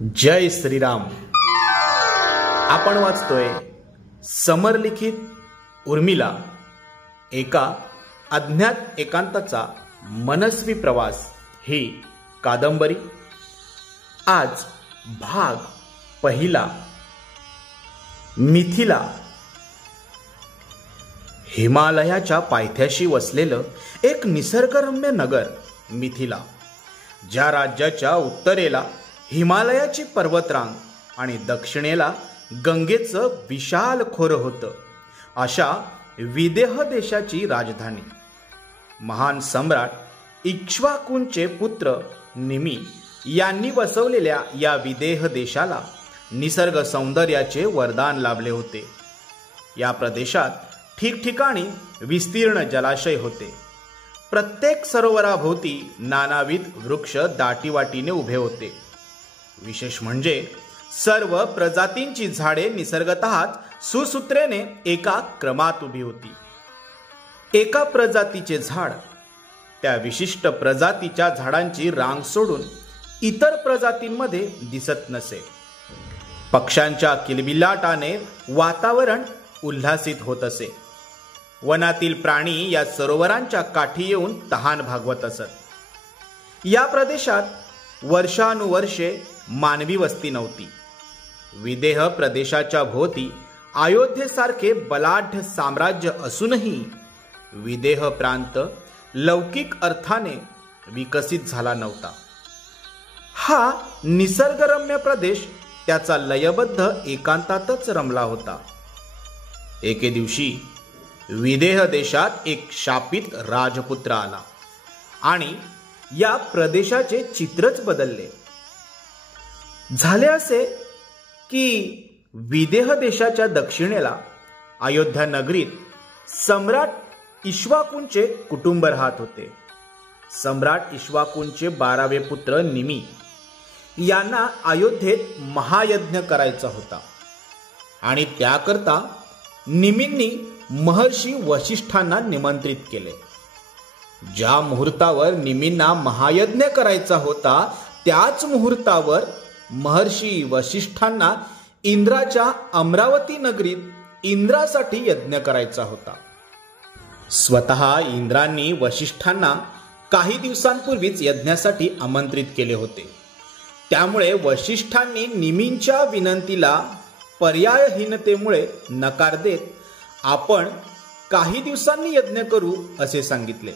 जय श्रीराम. आपण वाचतोय समरलिखित उर्मिला, एका अज्ञात एकांताचा मनस्वी प्रवास ही कादंबरी. आज भाग पहिला. मिथिला. हिमालयाच्या पायथ्याशी वसलेलं एक निसर्गरम्य नगर मिथिला, ज्या राज्याच्या उत्तरेला हिमालयाची पर्वतरांग आणि दक्षिणेला गंगेचं विशाल खोरं होतं, अशा विदेह देशाची राजधानी. महान सम्राट इक्ष्वाकूंचे पुत्र निमी यांनी वसवलेल्या या विदेह देशाला निसर्ग सौंदर्याचे वरदान लाभले होते. या प्रदेशात ठिकठिकाणी विस्तीर्ण जलाशय होते. प्रत्येक सरोवराभोवती नानाविध वृक्ष दाटीवाटीने उभे होते. विशेष म्हणजे सर्व प्रजातींची झाडे निसर्गतःच सुसूत्रेने एका क्रमात उभी होती. एका प्रजातीचे झाड त्या विशिष्ट प्रजातीच्या झाडांची रांग सोडून इतर प्रजातींमध्ये दिसत नसे. पक्ष्यांच्या किलबिलाटाने वातावरण उल्हासित होत असे. वनातील प्राणी या सरोवरांच्या काठी येऊन तहान भागवत असत. या प्रदेशात वर्षानुवर्षे मानवी वस्ती नव्हती. विदेह प्रदेशाच्या भोवती अयोध्येसारखे बलाढ्य साम्राज्य असूनही विदेह प्रांत लौकिक अर्थाने विकसित झाला नव्हता. हा निसर्गरम्य प्रदेश त्याचा लयबद्ध एकांतातच रमला होता. एके दिवशी विदेह देशात एक शापित राजपुत्र आला आणि या प्रदेशाचे चित्रच बदलले. झाले असे की विदेह देशाच्या दक्षिणेला अयोध्या नगरीत सम्राट इक्ष्वाकूंचे कुटुंब राहत होते. सम्राट इक्ष्वाकूंचे 12वे पुत्र निमी यांना अयोध्येत महायज्ञ करायचा होता आणि त्याकरता निमींनी महर्षी वशिष्ठांना निमंत्रित केले. ज्या मुहूर्तावर निमींना महायज्ञ करायचा होता त्याच मुहूर्तावर महर्षी वशिष्ठांना इंद्राच्या अमरावती नगरीत इंद्रासाठी यज्ञ करायचा होता. स्वतः इंद्रांनी वशिष्ठांना काही दिवसांपूर्वीच यज्ञासाठी आमंत्रित केले होते. त्यामुळे वशिष्ठांनी निमींच्या विनंतीला पर्यायहीनतेमुळे नकार देत आपण काही दिवसांनी यज्ञ करू असे सांगितले.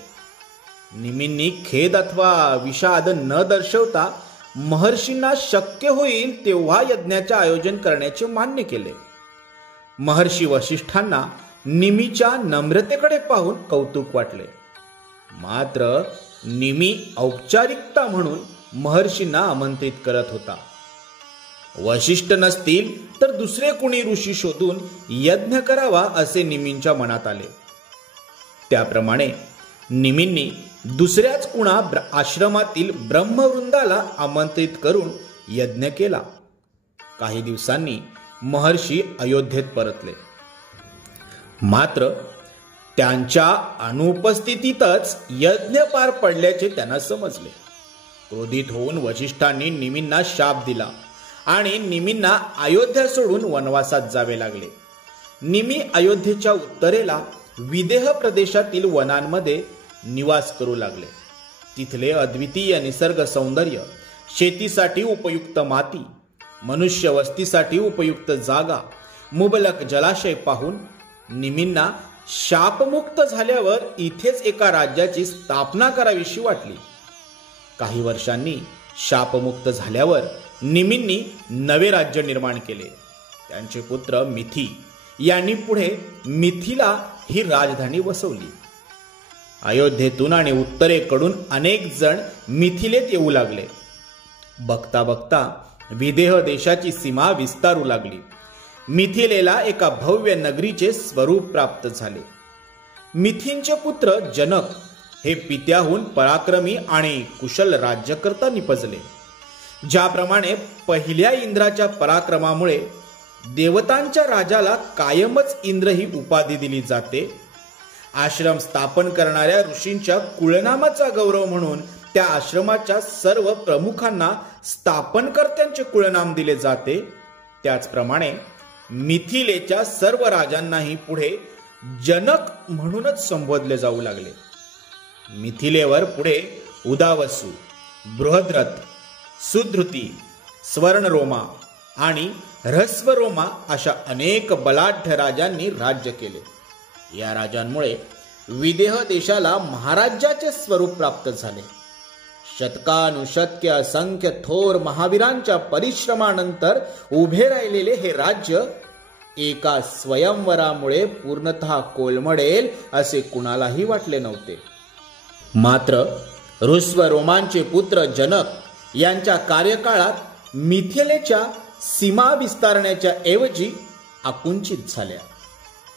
निमींनी खेद अथवा विषाद न दर्शवता महर्षींना शक्य होईल तेव्हा यज्ञाचे आयोजन करण्याचे मान्य केले. महर्षी वशिष्ठांना निमीच्या नम्रतेकडे पाहून कौतुक वाटले. मात्र निमी औपचारिकता म्हणून महर्षींना आमंत्रित करत होता. वशिष्ठ नसतील तर दुसरे कुणी ऋषी शोधून यज्ञ करावा असे निमींच्या मनात आले. त्याप्रमाणे निमींनी दुसऱ्याच कुणा आश्रमातील ब्रह्मवृंदाला आमंत्रित करून यज्ञ केला. काही दिवसांनी महर्षी अयोध्येत परतले. मात्र त्यांच्या अनुपस्थितीतच यज्ञ पार पडल्याचे त्यांना समजले. क्रोधित होऊन वशिष्ठांनी निमींना शाप दिला आणि निमींना अयोध्या सोडून वनवासात जावे लागले. निमी अयोध्येच्या उत्तरेला विदेह प्रदेशातील वनांमध्ये निवास करू लागले. तिथले अद्वितीय निसर्ग सौंदर्य, शेतीसाठी उपयुक्त माती, मनुष्य वस्तीसाठी उपयुक्त जागा, मुबलक जलाशय पाहून निमींना शापमुक्त झाल्यावर इथेच एका राज्याची स्थापना करावीशी वाटली. काही वर्षांनी शापमुक्त झाल्यावर निमींनी नवे राज्य निर्माण केले. त्यांचे पुत्र मिथी यांनी पुढे मिथिला ही राजधानी वसवली. अयोध्येतून आणि उत्तरेकडून अनेक जण मिथिलेत येऊ लागले. बघता बघता विदेह देशाची सीमा विस्तारू लागली. मिथिलेला एका भव्य नगरीचे स्वरूप प्राप्त झाले. मिथींचे पुत्र जनक हे पित्याहून पराक्रमी आणि कुशल राज्यकर्ता निपजले. ज्याप्रमाणे पहिल्या इंद्राच्या पराक्रमामुळे देवतांच्या राजाला कायमच इंद्र ही उपाधी दिली जाते, आश्रम स्थापन करणाऱ्या ऋषींच्या कुळनामाचा गौरव म्हणून त्या आश्रमाच्या सर्व प्रमुखांना स्थापनकर्त्यांचे कुळनाम दिले जाते, त्याचप्रमाणे मिथिलेच्या सर्व राजांनाही पुढे जनक म्हणूनच संबोधले जाऊ लागले. मिथिलेवर पुढे उदावसू, बृहद्रथ, सुधृती, स्वर्णरोमा आणि ऱ्हस्वरोमा अशा अनेक बलाढ्य राजांनी राज्य केले. या राजांमुळे विदेह देशाला महाराज्याचे स्वरूप प्राप्त झाले. शतकानुशतके असंख्य थोर महावीरांच्या परिश्रमानंतर उभे राहिलेले हे राज्य एका स्वयंवरामुळे पूर्णतः कोलमडेल असे कुणालाही वाटले नव्हते. मात्र ऋस्वरोमांचे पुत्र जनक यांच्या कार्यकाळात मिथिलेच्या सीमा विस्तारण्याच्या ऐवजी आकुंचित झाल्या.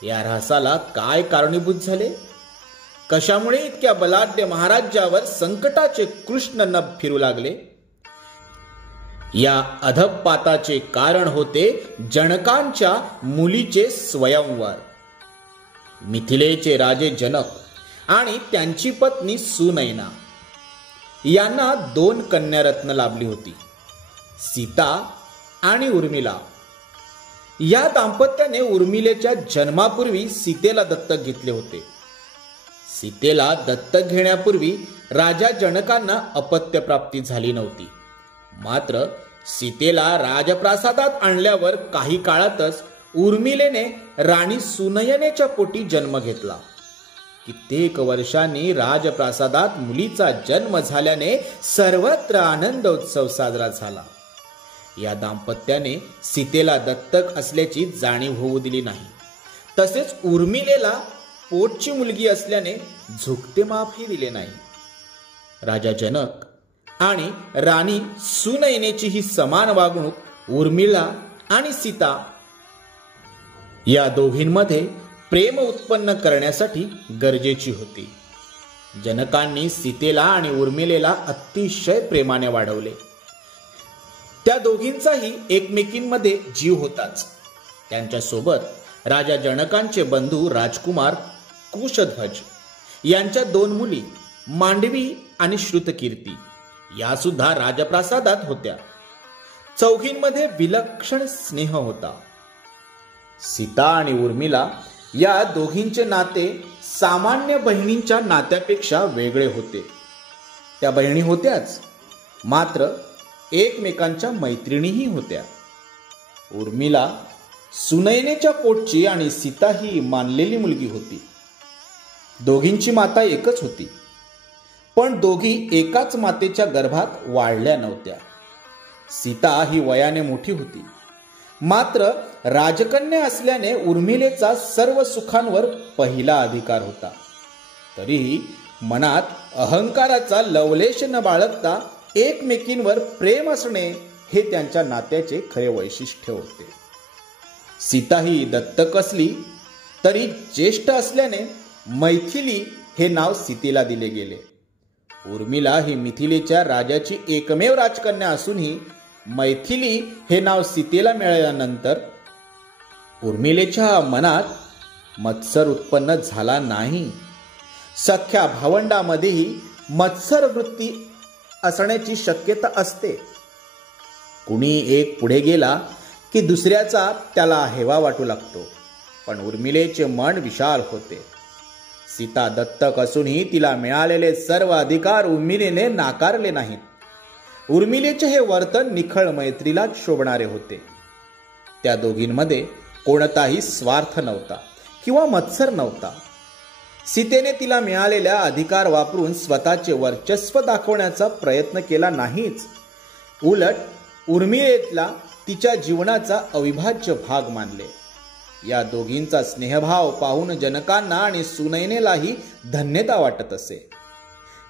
या ऱ्हासाला काय कारणीभूत झाले? कशामुळे इतक्या बलाढ्य महाराज्यावर संकटाचे कृष्ण नभ फिरू लागले? या अधपाताचे कारण होते जनकांच्या मुलीचे स्वयंवर. मिथिलेचे राजे जनक आणि त्यांची पत्नी सुनैना यांना 2 कन्यारत्न लाभली होती, सीता आणि उर्मिला. या दाम्पत्याने उर्मिलेच्या जन्मापूर्वी सीतेला दत्तक घेतले होते. सीतेला दत्तक घेण्यापूर्वी राजा जनकांना अपत्य प्राप्ती झाली नव्हती. मात्र सीतेला राजप्रासादात आणल्यावर काही काळातच उर्मिलेने राणी सुनयनेच्या पोटी जन्म घेतला. कित्येक वर्षांनी राजप्रासादात मुलीचा जन्म झाल्याने सर्वत्र आनंद उत्सव साजरा झाला. या दाम्पत्याने सीतेला दत्तक असल्याची जाणीव होऊ दिली नाही. तसेच उर्मिलेला पोटची मुलगी असल्याने झुकते माफही दिले नाही. राजा जनक आणि राणी सुनयनेची ही समान वागणूक उर्मिला आणि सीता या दोघींमध्ये प्रेम उत्पन्न करण्यासाठी गरजेची होती. जनकांनी सीतेला आणि उर्मिलेला अतिशय प्रेमाने वाढवले. त्या दोघींचाही एकमेकींमध्ये जीव होताच. त्यांच्यासोबत राजा जनकांचे बंधू राजकुमार कुशध्वज यांच्या 2 मुली मांडवी आणि श्रुतकीर्ती या सुद्धा राजप्रासादात होत्या. चौघींमध्ये विलक्षण स्नेह होता. सीता आणि उर्मिला या दोघींचे नाते सामान्य बहिणींच्या नात्यापेक्षा वेगळे होते. त्या बहिणी होत्याच, मात्र एकमेकांच्या मैत्रिणीही होत्या. उर्मिला सुनयनेच्या पोटची आणि सीता ही मानलेली मुलगी होती. दोघींची माता एकच होती, पण दोघी एकाच मातेच्या गर्भात वाढल्या नव्हत्या. सीता ही वयाने मोठी होती, मात्र राजकन्या असल्याने उर्मिलेचा सर्व सुखांवर पहिला अधिकार होता. तरीही मनात अहंकाराचा लवलेश न बाळगता एकमेकींवर प्रेम असणे हे त्यांच्या नात्याचे खरे वैशिष्ट्य होते. सीता ही दत्तक असली तरी ज्येष्ठ असल्याने मैथिली हे नाव सीतेला दिले गेले. उर्मिला ही मिथिलेच्या राजाची एकमेव राजकन्या असूनही मैथिली हे नाव सीतेला मिळाल्यानंतर उर्मिलेच्या मनात मत्सर उत्पन्न झाला नाही. सख्या भावंडामध्येही मत्सर वृत्ती असण्याची शक्यता असते. कुणी एक पुढे गेला की दुसऱ्याचा त्याला हेवा वाटू लागतो. पण उर्मिलेचे मन विशाल होते. सीता दत्तक असूनही तिला मिळालेले सर्व अधिकार उर्मिलेने नाकारले नाहीत. उर्मिलेचे हे वर्तन निखळ मैत्रीला शोभणारे होते. त्या दोघींमध्ये कोणताही स्वार्थ नव्हता किंवा मत्सर नव्हता. सीतेने तिला मिळालेल्या अधिकार वापरून स्वतःचे वर्चस्व दाखवण्याचा प्रयत्न केला नाहीच. उलट उर्मिलेला तिच्या जीवनाचा अविभाज्य भाग मानले. या दोघींचा स्नेहभाव पाहून जनकांना आणि सुनयनेलाही धन्यता वाटत असे.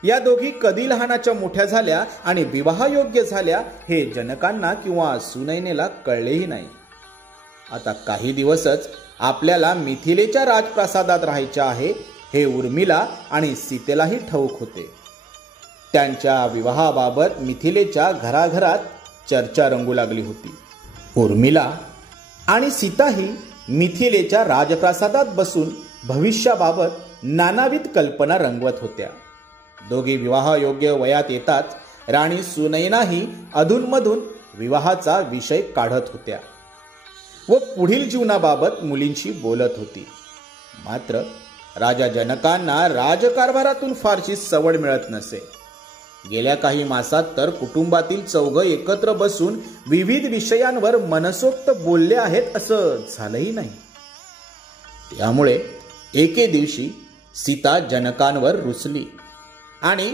या दोघी कधी लहानाच्या मोठ्या झाल्या आणि विवाहयोग्य झाल्या हे जनकांना किंवा सुनयनेला कळलेही नाही. आता काही दिवसच आपल्याला मिथिलेच्या राजप्रासादात राहायचे आहे हे उर्मिला आणि सीतेलाही ठाऊक होते. त्यांच्या विवाहाबाबत मिथिलेच्या घराघरात चर्चा रंगू लागली होती. उर्मिला आणि सीताही मिथिलेच्या राजप्रासादात बसून भविष्याबाबत नानाविध कल्पना रंगवत होत्या. दोघे विवाहयोग्य वयात येताच राणी सुनैनाही अधूनमधून विवाहाचा विषय काढत होत्या व पुढील जीवनाबाबत मुलींशी बोलत होती. मात्र राजा जनकांना राजकारभारातून फारशी सवड मिळत नसे. गेल्या काही मासात तर कुटुंबातील चौघ एकत्र बसून विविध विषयांवर मनसोक्त बोलले आहेत असं झालंही नाही. त्यामुळे एके दिवशी सीता जनकांवर रुसली आणि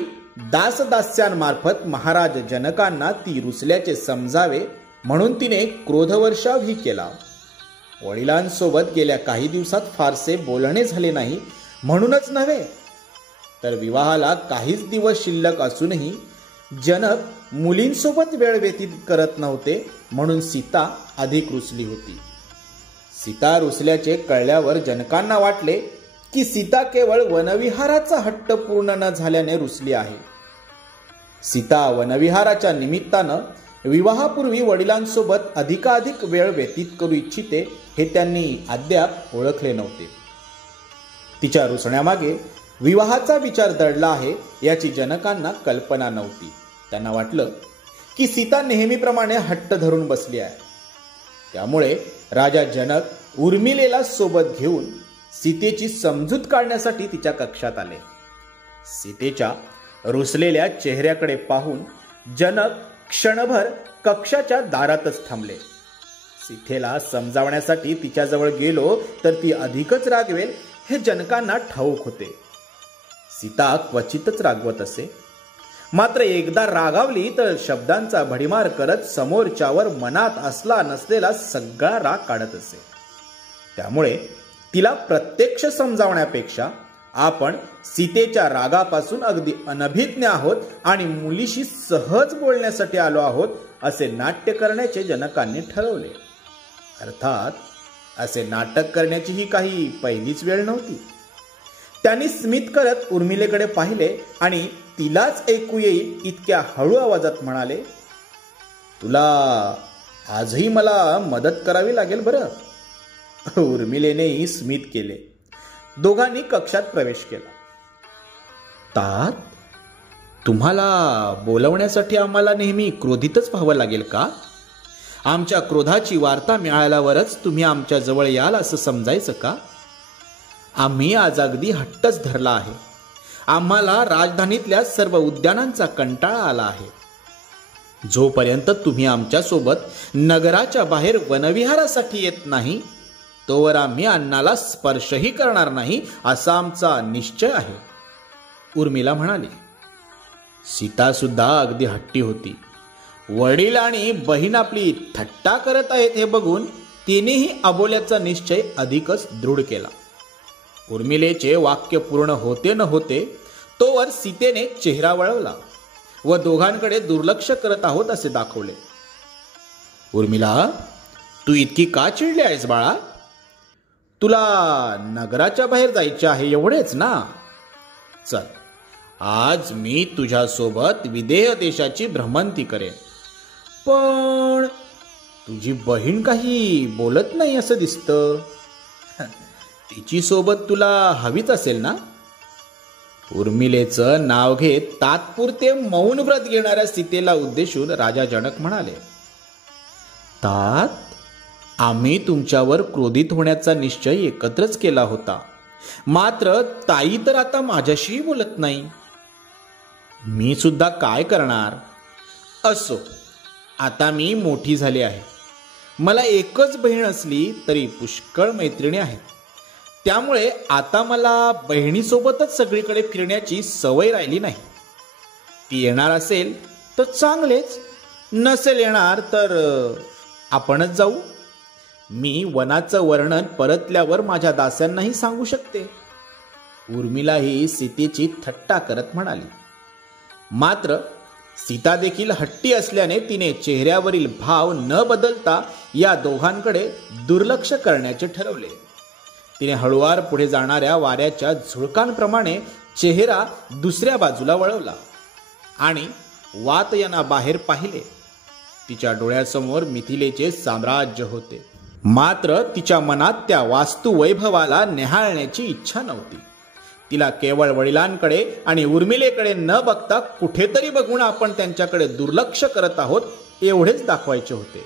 दासदास्यांमार्फत महाराज जनकांना ती रुसल्याचे समजावे म्हणून तिने क्रोधवर्षावही केला. वडिलांसोबत गेल्या काही दिवसात फारसे बोलणे झाले नाही म्हणूनच नव्हे, तर विवाहाला काहीच दिवस शिल्लक असूनही जनक मुलींसोबत वेळ व्यतीत करत नव्हते म्हणून सीता अधिक रुसली होती. सीता रुसल्याचे कळल्यावर जनकांना वाटले की सीता केवळ वनविहाराचा हट्ट पूर्ण न झाल्याने रुसली आहे. सीता वनविहाराच्या निमित्तानं विवाहापूर्वी वडिलांसोबत अधिकाधिक वेळ व्यतीत करू इच्छिते हे त्यांनी अद्याप ओळखले नव्हते. तिच्या रुसण्यामागे विवाहाचा विचार दडला आहे याची जनकांना कल्पना नव्हती. त्यांना वाटलं की सीता नेहमीप्रमाणे हट्ट धरून बसली आहे. त्यामुळे राजा जनक उर्मिलेला सोबत घेऊन सीतेची समजूत काढण्यासाठी तिच्या कक्षात आले. सीतेच्या रुसलेल्या चेहऱ्याकडे पाहून जनक क्षणभर कक्षाच्या दारातच थांबले. सीतेला समजावण्यासाठी तिच्याजवळ गेलो तर ती अधिकच रागवेल हे जनकांना ठाऊक होते. सीता क्वचितच रागवत असे, मात्र एकदा रागावली तर शब्दांचा भडीमार करत समोरच्यावर मनात असला नसलेला सगळा राग काढत असे. त्यामुळे तिला प्रत्यक्ष समजावण्यापेक्षा आपण सीतेच्या रागापासून अगदी अनभिज्ञ आहोत आणि मुलीशी सहज बोलण्यासाठी आलो आहोत असे नाट्य करण्याचे जनकांनी ठरवले. अर्थात असे नाटक करण्याची ही काही पहिलीच वेळ नव्हती. त्यांनी स्मित करत उर्मिलेकडे पाहिले आणि तिलाच ऐकू येईल इतक्या हळू आवाजात म्हणाले, तुला आजही मला मदत करावी लागेल बरं. उर्मिलेनेही स्मित केले. दोघांनी कक्षात प्रवेश केला. तात, तुम्हाला बोलवण्यासाठी आम्हाला नेहमी क्रोधितच व्हावं लागेल का? आमच्या क्रोधाची वार्ता मिळाल्यावरच तुम्ही आमच्या जवळ याल असं समजायचं का? आम्ही आज अगदी हट्टच धरला आहे. आम्हाला राजधानीतल्या सर्व उद्यानांचा कंटाळा आला आहे. जोपर्यंत तुम्ही आमच्या सोबत नगराच्या बाहेर वनविहारासाठी येत नाही तोवर आम्ही अन्नाला स्पर्शही करणार नाही असा आमचा निश्चय आहे, उर्मिला म्हणाली. सीता सुद्धा अगदी हट्टी होती. वडील आणि बहीण आपली थट्टा करत आहेत हे बघून तिनेही अबोल्याचा निश्चय अधिकच दृढ केला. उर्मिलेचे वाक्य पूर्ण होते न होते तोवर सीतेने चेहरा वळवला व दोघांकडे दुर्लक्ष करत आहोत असे दाखवले. उर्मिला, तू इतकी का चिडली आहेस बाळा? तुला नगराच्या बाहेर जायचे आहे एवढेच ना? चल, आज मी तुझ्यासोबत विदेह देशाची भ्रमंती करेन. पण तुझी बहीण काही बोलत नाही असं दिसतं. तिची सोबत तुला हवीच असेल ना? उर्मिलेचं नाव घेत तात्पुरते मौन व्रत घेणाऱ्या सीतेला उद्देशून राजा जनक म्हणाले, तात, आम्ही तुमच्यावर क्रोधित होण्याचा निश्चय एकत्रच केला होता. मात्र ताई तर आता माझ्याशी बोलत नाही. मी सुद्धा काय करणार? असो, आता मी मोठी झाली आहे. मला एकच बहीण असली तरी पुष्कळ मैत्रिणी आहेत. त्यामुळे आता मला बहिणीसोबतच सगळीकडे फिरण्याची सवय राहिली नाही. ती येणार असेल तर चांगलेच, नसेल येणार तर आपणच जाऊ. मी वनाचं वर्णन परतल्यावर माझ्या दास्यांनाही सांगू शकते. उर्मिलाही सीतेची थट्टा करत म्हणाली. मात्र सीता देखील हट्टी असल्याने तिने चेहऱ्यावरील भाव न बदलता या दोघांकडे दुर्लक्ष करण्याचे ठरवले. तिने हळुवार पुढे जाणाऱ्या वाऱ्याच्या झुळकांप्रमाणे चेहरा दुसऱ्या बाजूला वळवला आणि वातयनाबाहेर पाहिले. तिच्या डोळ्यासमोर मिथिलेचे साम्राज्य होते. मात्र तिच्या मनात त्या वास्तुवैभवाला न्याहाळण्याची इच्छा नव्हती. तिला केवळ वडिलांकडे आणि उर्मिलेकडे न बघता कुठेतरी बघून आपण त्यांच्याकडे दुर्लक्ष करत आहोत एवढेच दाखवायचे होते.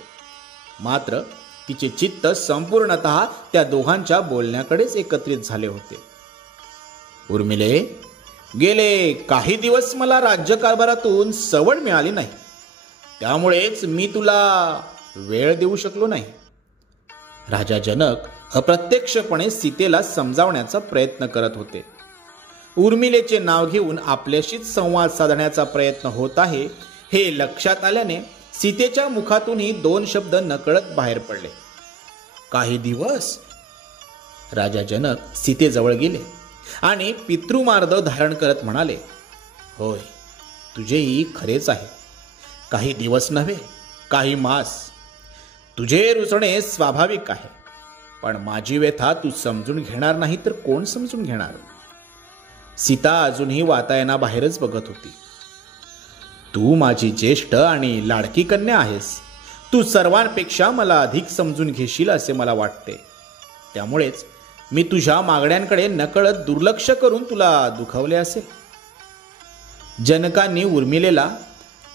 मात्र तिचे चित्त संपूर्णतः त्या दोघांच्या बोलण्याकडेच एकत्रित झाले होते. उर्मिले, गेले काही दिवस मला राज्यकारभारातून सवड मिळाली नाही, त्यामुळेच मी तुला वेळ देऊ शकलो नाही. राजा जनक अप्रत्यक्षपणे सीतेला समजावण्याचा प्रयत्न करत होते. उर्मिलेचे नाव घेऊन आपल्याशीच संवाद साधण्याचा प्रयत्न होत आहे हे लक्षात आल्याने सीतेच्या मुखातूनही 2 शब्द नकळत बाहेर पडले. काही दिवस? राजा जनक सीतेजवळ गेले आणि पितृमार्ग धारण करत म्हणाले, होय, तुझेही खरेच आहे. काही दिवस नव्हे, काही मास. तुझे रुसणे स्वाभाविक आहे, पण माझी व्यथा तू समजून घेणार नाही तर कोण समजून घेणार? सीता अजूनही वातायनाबाहेरच बघत होती. तू माझी ज्येष्ठ आणि लाडकी कन्या आहेस. तू सर्वांपेक्षा मला अधिक समजून घेशील असे मला वाटते. त्यामुळेच मी तुझ्या मागण्यांकडे नकळत दुर्लक्ष करून तुला दुखावले असेल. जनकांनी उर्मिलेला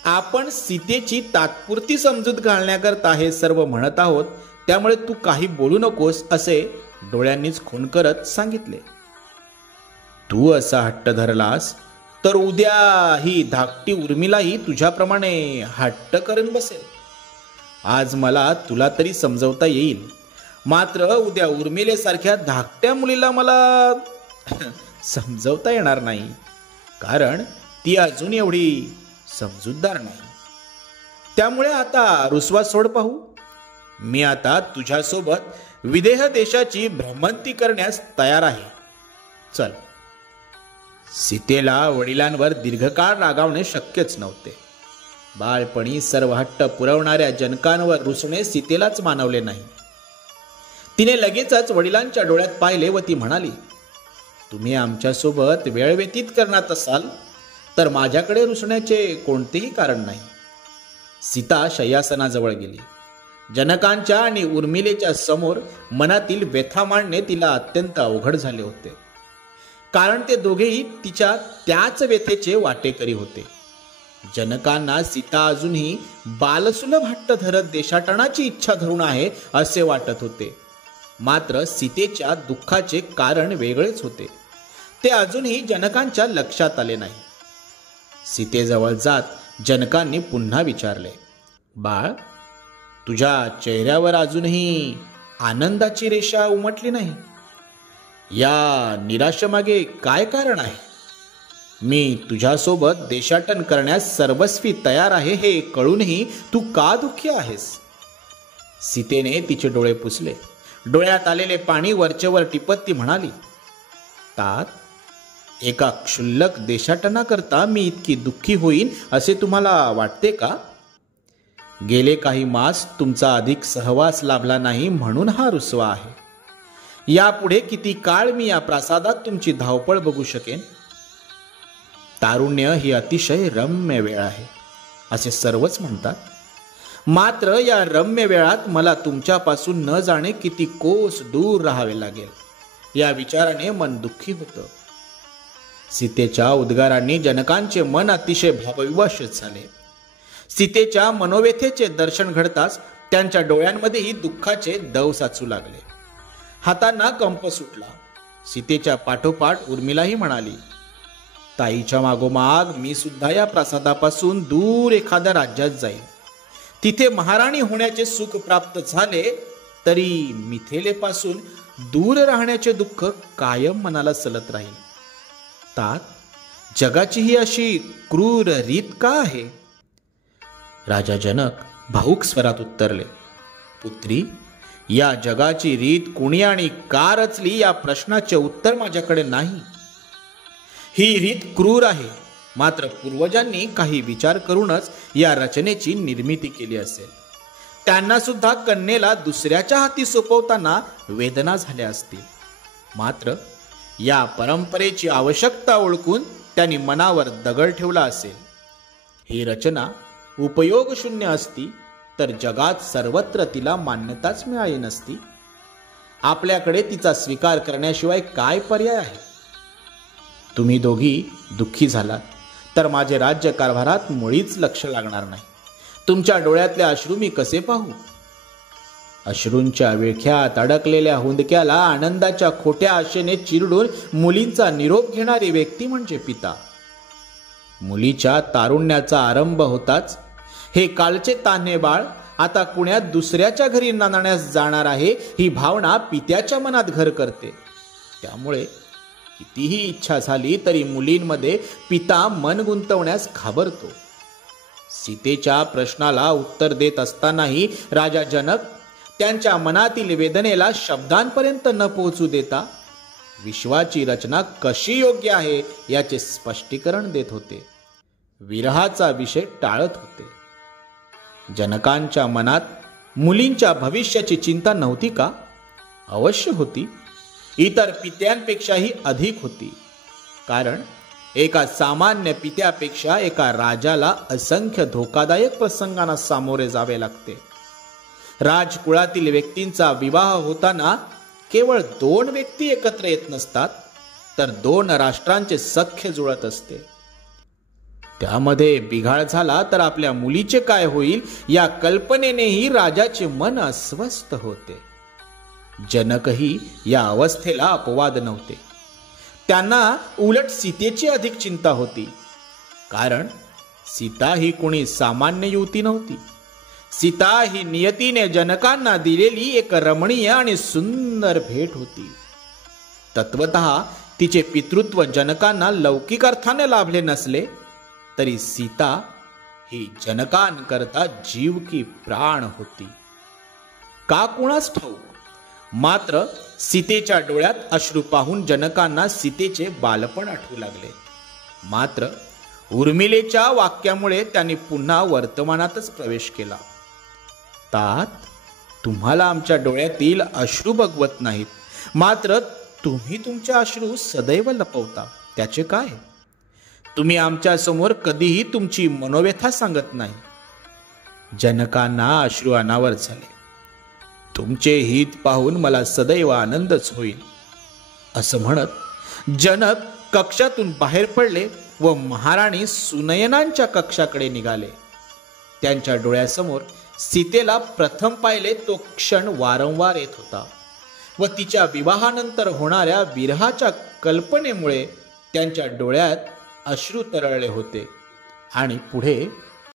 आपण सीतेची तात्पुरती समजूत घालण्याकरता हे सर्व म्हणत आहोत, त्यामुळे तू काही बोलू नकोस असे डोळ्यांनीच खून करत सांगितले. तू असा हट्ट धरलास तर उद्या ही धाकटी उर्मिलाही तुझ्याप्रमाणे हट्ट करून बसेल. आज मला तुला तरी समजवता येईल, मात्र उद्या उर्मिलेसारख्या धाकट्या मुलीला मला समजवता येणार नाही, कारण ती अजून एवढी समजूतदार नाही. त्यामुळे आता रुसवा सोड पाहू. मी आता तुझ्यासोबत विदेह देशाची भ्रमंती करण्यास तयार आहे. चल. सीतेला वडिलांवर दीर्घकाळ रागावणे शक्यच नव्हते. बाळपणी सर्व हट्ट पुरवणाऱ्या जनकांवर रुसणे सीतेलाच मानवले नाही. तिने लगेचच वडिलांच्या डोळ्यात पाहिले व ती म्हणाली, तुम्ही आमच्यासोबत वेळ व्यतीत करणार असाल तर माझ्याकडे रुसण्याचे कोणतेही कारण नाही. सीता शय्यासनाजवळ गेली. जनकांच्या आणि उर्मिलेच्या समोर मनातील व्यथा मांडणे तिला अत्यंत अवघड झाले होते, कारण ते दोघेही तिच्या त्याच व्यथेचे वाटेकरी होते. जनकांना सीता अजूनही बालसुलभ हट्ट धरत देशाटनाची इच्छा धरून आहे असे वाटत होते. मात्र सीतेच्या दुःखाचे कारण वेगळेच होते. ते अजूनही जनकांच्या लक्षात आले नाही. सीतेजवळ जात जनकांनी पुन्हा विचारले, बाळ, तुझ्या चेहऱ्यावर अजूनही आनंदाची रेषा उमटली नाही. या निराशेमागे काय कारण आहे? मी तुझ्यासोबत देशाटन करण्यास सर्वस्वी तयार आहे हे कळूनही तू का दुःखी आहेस? सीतेने तिचे डोळे पुसले. डोळ्यात आलेले पाणी वरचेवर टिपत ती म्हणाली, तात, एका क्षुल्लक देशाटनाकरता मी इतकी दुःखी होईन असे तुम्हाला वाटते का? गेले काही मास तुमचा अधिक सहवास लाभला नाही म्हणून हा रुसवा आहे. यापुढे किती काळ मी या प्रासादात तुमची धावपळ बघू शकेन? तारुण्य ही अतिशय रम्य वेळ आहे असे सर्वच म्हणतात. मात्र या रम्य वेळात मला तुमच्यापासून न जाणे किती कोस दूर राहावे लागेल या विचाराने मन दुःखी होतं. सीतेच्या उद्गारांनी जनकांचे मन अतिशय भावविवश झाले. सीतेच्या मनोव्यथेचे दर्शन घडताच त्यांच्या डोळ्यांमध्येही दुःखाचे दव साचू लागले. हातांना कंप सुटला. सीतेच्या पाठोपाठ उर्मिलाही म्हणाली, ताईच्या मागोमाग मी सुद्धा या प्रासादापासून दूर एखाद्या राज्यात जाईल. तिथे महाराणी होण्याचे सुख प्राप्त झाले तरी मिथिलेपासून दूर राहण्याचे दुःख कायम मनाला सलत राहील. तात, जगाची ही अशी क्रूर रीत का आहे? राजा जनक भाऊक स्वरात उत्तरले, पुत्री, या जगाची रीत कुणी आणि का रचली या प्रश्नाचे उत्तर माझ्याकडे नाही. ही रीत क्रूर आहे, मात्र पूर्वजांनी काही विचार करूनच या रचनेची निर्मिती केली असेल. त्यांना सुद्धा कन्येला दुसऱ्याच्या हाती सोपवताना वेदना झाल्या असतील. मात्र या परंपरेची आवश्यकता ओळखून त्यांनी मनावर दगड ठेवला असेल. ही रचना उपयोगशून्य असती तर जगात सर्वत्र तिला मान्यताच मिळाली नसती. आपल्याकडे तिचा स्वीकार करण्याशिवाय काय पर्याय आहे? तुम्ही दोघी दुःखी झालात तर माझे राज्यकारभारात मुळीच लक्ष लागणार नाही. तुमच्या डोळ्यातले अश्रू मी कसे पाहू? अश्रूंच्या विळख्यात अडकलेल्या हुंदक्याला आनंदाच्या खोट्या आशेने चिरडून मुलींचा निरोप घेणारी व्यक्ती म्हणजे पिता. मुलीच्या तारुण्याचा आरंभ होताच हे कालचे तान्हे बाळ आता कुण्यात दुसऱ्याच्या घरी नांदण्यास जाणार आहे ही भावना पित्याच्या मनात घर करते. त्यामुळे कितीही इच्छा झाली तरी मुलींमध्ये पिता मन गुंतवण्यास घाबरतो. सीतेच्या प्रश्नाला उत्तर देत असतानाही राजा जनक त्यांच्या मनातील वेदनेला शब्दांपर्यंत न पोहोचू देता विश्वाची रचना कशी योग्य आहे याचे स्पष्टीकरण देत होते. विरहाचा विषय टाळत होते. जनकांच्या मनात मुलींच्या भविष्याची चिंता नव्हती का? अवश्य होती. इतर पित्यांपेक्षाही अधिक होती. कारण एका सामान्य पित्यापेक्षा एका राजाला असंख्य धोकादायक प्रसंगांना सामोरे जावे लागते. राजकुळातील व्यक्तींचा विवाह होताना केवळ 2 व्यक्ती एकत्र येत नसतात तर 2 राष्ट्रांचे सख्य जुळत असते. त्यामध्ये बिघाड झाला तर आपल्या मुलीचे काय होईल या कल्पनेनेही राजाचे मन अस्वस्थ होते. जनकही या अवस्थेला अपवाद नव्हते. त्यांना उलट सीतेची अधिक चिंता होती. कारण सीता ही कोणी सामान्य युवती नव्हती. सीता ही नियतीने जनकांना दिलेली एक रमणीय आणि सुंदर भेट होती. तत्वतः तिचे पितृत्व जनकांना लौकिक अर्थाने लाभले नसले तरी सीता ही जनकांकरता जीव की प्राण होती. का कुणास ठाऊक, मात्र सीतेच्या डोळ्यात अश्रू पाहून जनकांना सीतेचे बालपण आठवू लागले. मात्र उर्मिलेच्या वाक्यामुळे त्यांनी पुन्हा वर्तमानातच प्रवेश केला. तात, तुम्हाला आमच्या डोळ्यातील अश्रू बघवत नाहीत, मात्र तुम्ही तुमच्या अश्रू सदैव लपवता. त्याचे काय? तुम्ही आमच्या समोर कधीही तुमची मनोव्यथा सांगत नाही. जनकांना अश्रू अनावर झाले. तुमचे हित पाहून मला सदैव आनंदच होईल असं म्हणत जनक कक्षातून बाहेर पडले व महाराणी सुनयनांच्या कक्षाकडे निघाले. त्यांच्या डोळ्यासमोर सीतेला प्रथम पाहिले तो क्षण वारंवार येत होता व तिच्या विवाहानंतर होणाऱ्या विरहाच्या कल्पनेमुळे त्यांच्या डोळ्यात अश्रू तरळले होते. आणि पुढे